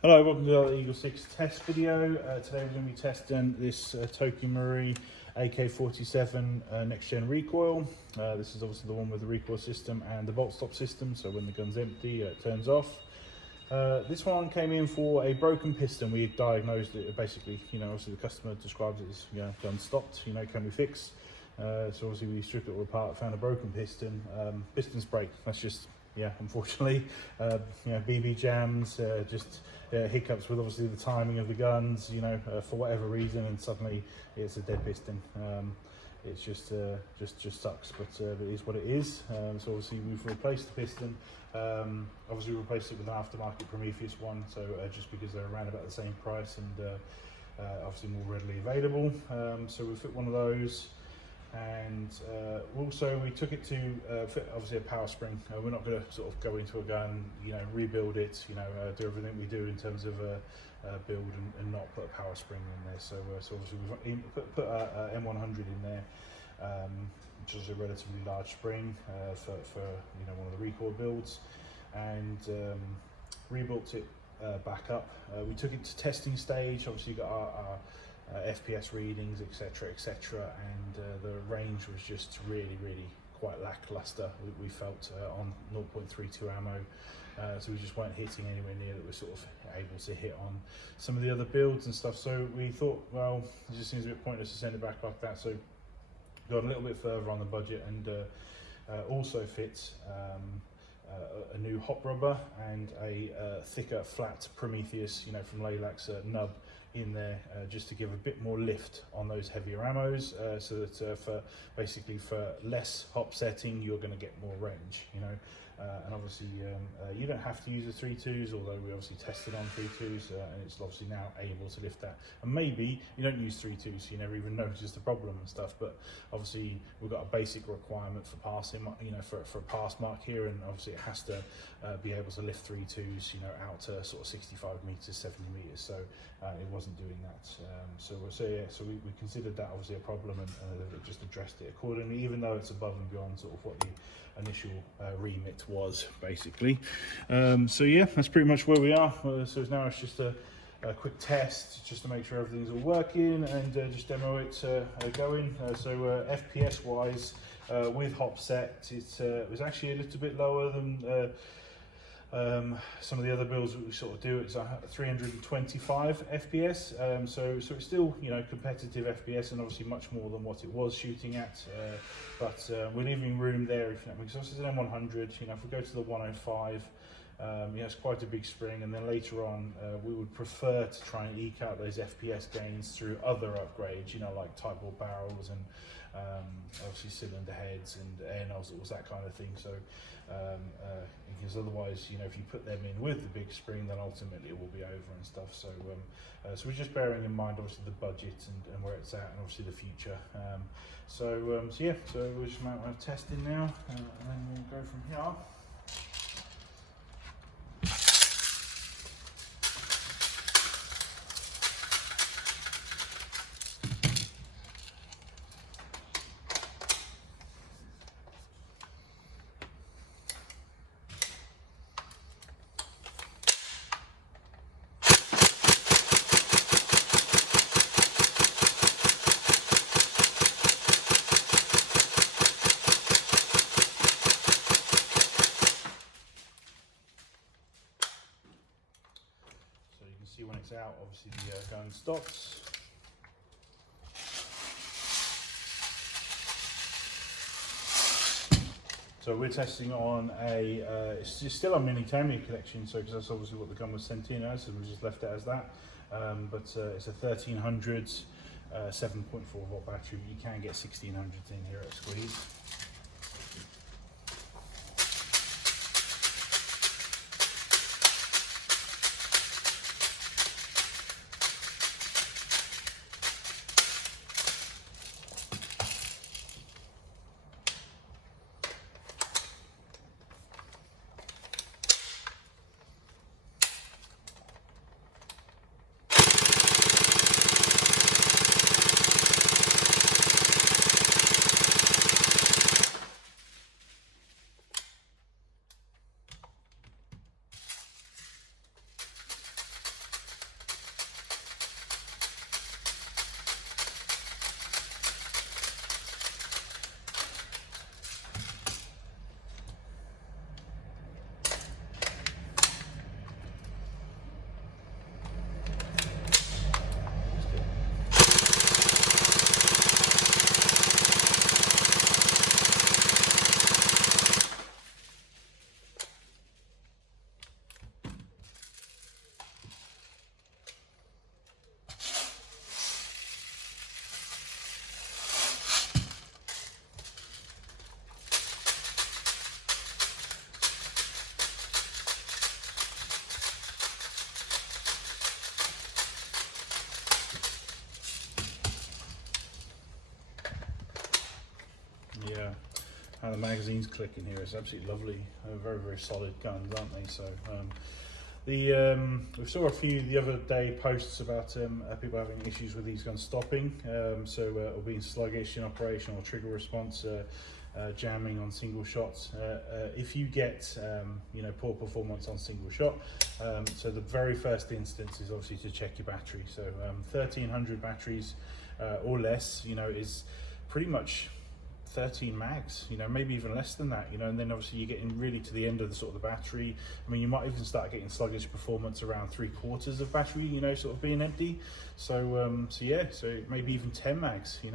Hello, welcome to the EagleSix test video. Today we're going to be testing this Tokyo Marui AK47 next gen recoil. This is obviously the one with the recoil system and the bolt stop system, so when the gun's empty it turns off. This one came in for a broken piston. We diagnosed it basically, obviously the customer describes it as, gun stopped, can we fix? So obviously we stripped it all apart, found a broken piston. Pistons break, that's just, unfortunately, BB jams, hiccups with obviously the timing of the guns, for whatever reason, and suddenly it's a dead piston. It's just sucks, but it is what it is. So obviously we've replaced the piston. Obviously we replaced it with an aftermarket Prometheus one, so just because they're around about the same price and obviously more readily available. So we fit one of those. And also we took it to fit obviously a power spring. We're not going to sort of go into a gun, rebuild it, do everything we do in terms of build and not put a power spring in there. So obviously we've put a M100 in there, which is a relatively large spring for one of the recoil builds, and rebuilt it back up. We took it to testing stage. Obviously got our FPS readings, etc, and the range was just really quite lackluster, we felt, on 0.32 ammo, so we just weren't hitting anywhere near that we're sort of able to hit on some of the other builds and stuff. So we thought, well, it just seems a bit pointless to send it back like that, so got a little bit further on the budget and also fits a new hop rubber and a thicker flat Prometheus, from Lipo nub in there, just to give a bit more lift on those heavier ammos, so that for less hop setting you're going to get more range, and obviously you don't have to use the 3.2s, although we obviously tested on 3.2s, and it's obviously now able to lift that. And maybe you don't use 3.2s, so you never even notice the problem and stuff, but obviously we've got a basic requirement for passing, for a pass mark here, and obviously it has to be able to lift 3.2s, out to sort of 65 meters, 70 meters, so it wasn't doing that. So we considered that obviously a problem, and just addressed it accordingly, even though it's above and beyond sort of what the initial remit was, basically. So yeah, that's pretty much where we are. So now it's just a quick test, just to make sure everything's all working, and just demo it going. So FPS wise, with hop set, it was actually a little bit lower than some of the other builds that we sort of do. It's 325 FPS, so it's still competitive FPS, and obviously much more than what it was shooting at, but we're leaving room there, because this is an M100. If we go to the 105, it's quite a big spring, and then later on we would prefer to try and eke out those FPS gains through other upgrades, like type ball barrels and obviously cylinder heads and air nozzles, that kind of thing. So because otherwise, if you put them in with the big spring, then ultimately it will be over and stuff. So so we're just bearing in mind obviously the budget and where it's at, and obviously the future. So yeah, so we're just out of testing now, and then we'll go from here. See when it's out, obviously the gun stops. So we're testing on it's still a mini Tamiya collection, so because that's obviously what the gun was sent in as, so we just left it as that. But it's a 1300 7.4 volt battery. You can get 1600s in here at Squeeze. the magazines click in here. It's absolutely lovely. Very, very solid guns, aren't they? So we saw a few the other day posts about people having issues with these guns stopping, or being sluggish in operation or trigger response, jamming on single shots. If you get poor performance on single shot, so the very first instance is obviously to check your battery. So 1300 batteries or less, is pretty much 13 mags, maybe even less than that, and then obviously you're getting really to the end of the sort of the battery. I mean, you might even start getting sluggish performance around 3/4 of battery, sort of being empty. So so maybe even 10 mags, and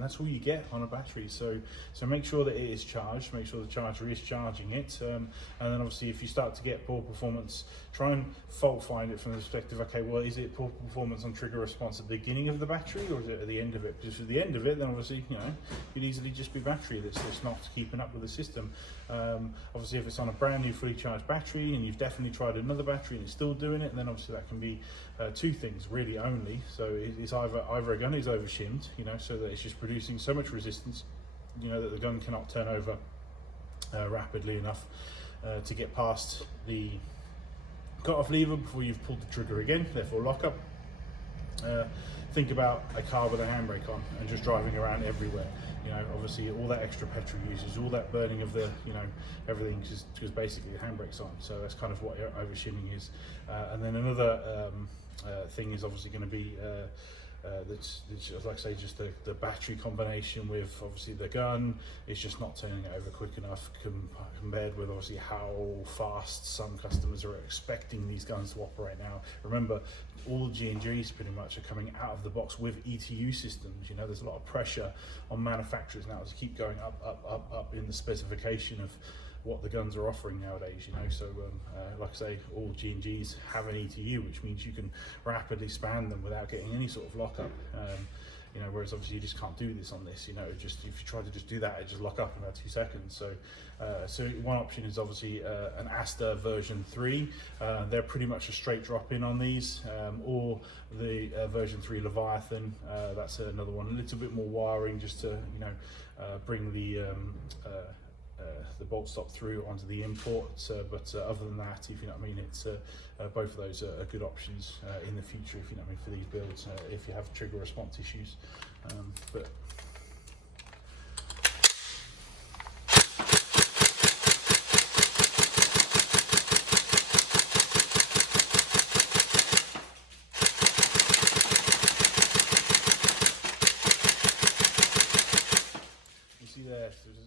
that's all you get on a battery. So make sure that it is charged, make sure the charger is charging it, and then obviously if you start to get poor performance, try and fault find it from the perspective, okay, well, is it poor performance on trigger response at the beginning of the battery, or is it at the end of it? Because at the end of it, then obviously, it could easily just be battery that's just not keeping up with the system. Obviously, if it's on a brand new fully charged battery and you've definitely tried another battery and it's still doing it, then obviously that can be two things really only. So it's either a gun is over shimmed, so that it's just producing so much resistance, that the gun cannot turn over rapidly enough to get past the cut-off lever before you've pulled the trigger again, therefore lock up. Think about a car with a handbrake on and just driving around everywhere. Obviously all that extra petrol uses, all that burning of the, everything, just because basically the handbrake's on. So that's kind of what over-shimming is. And then another thing is obviously going to be that's like I say, just the battery combination with obviously the gun is just not turning it over quick enough compared with obviously how fast some customers are expecting these guns to operate now. Remember, all G&Gs pretty much are coming out of the box with ETU systems. There's a lot of pressure on manufacturers now to keep going up in the specification of what the guns are offering nowadays, so like I say, all G&Gs have an ETU, which means you can rapidly span them without getting any sort of lockup, whereas obviously you just can't do this on this, just if you try to just do that, it just lock up in about 2 seconds. So one option is obviously an Asta version 3, they're pretty much a straight drop in on these, or the version 3 Leviathan, that's another one, a little bit more wiring just to bring the bolt stop through onto the import, but other than that, if you know what I mean, it's both of those are good options in the future, if you know what I mean, for these builds, if you have trigger response issues. But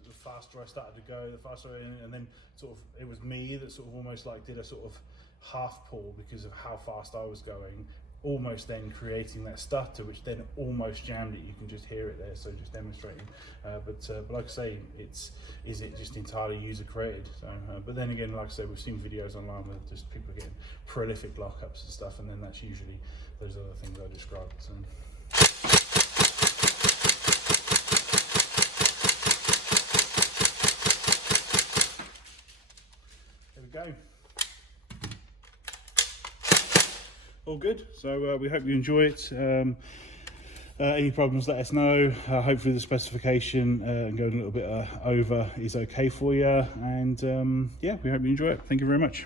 the faster I started to go, the faster and then sort of it was me that sort of almost like did a sort of half pull because of how fast I was going, almost then creating that stutter, which then almost jammed it. You can just hear it there, so just demonstrating. But like I say, is it just entirely user created? So, but then again, like I said, we've seen videos online where just people getting prolific lockups and stuff, and then that's usually those other things I described. So. Go. All good, so we hope you enjoy it. Any problems, let us know. Hopefully the specification and going a little bit over is okay for you, and yeah, we hope you enjoy it. Thank you very much.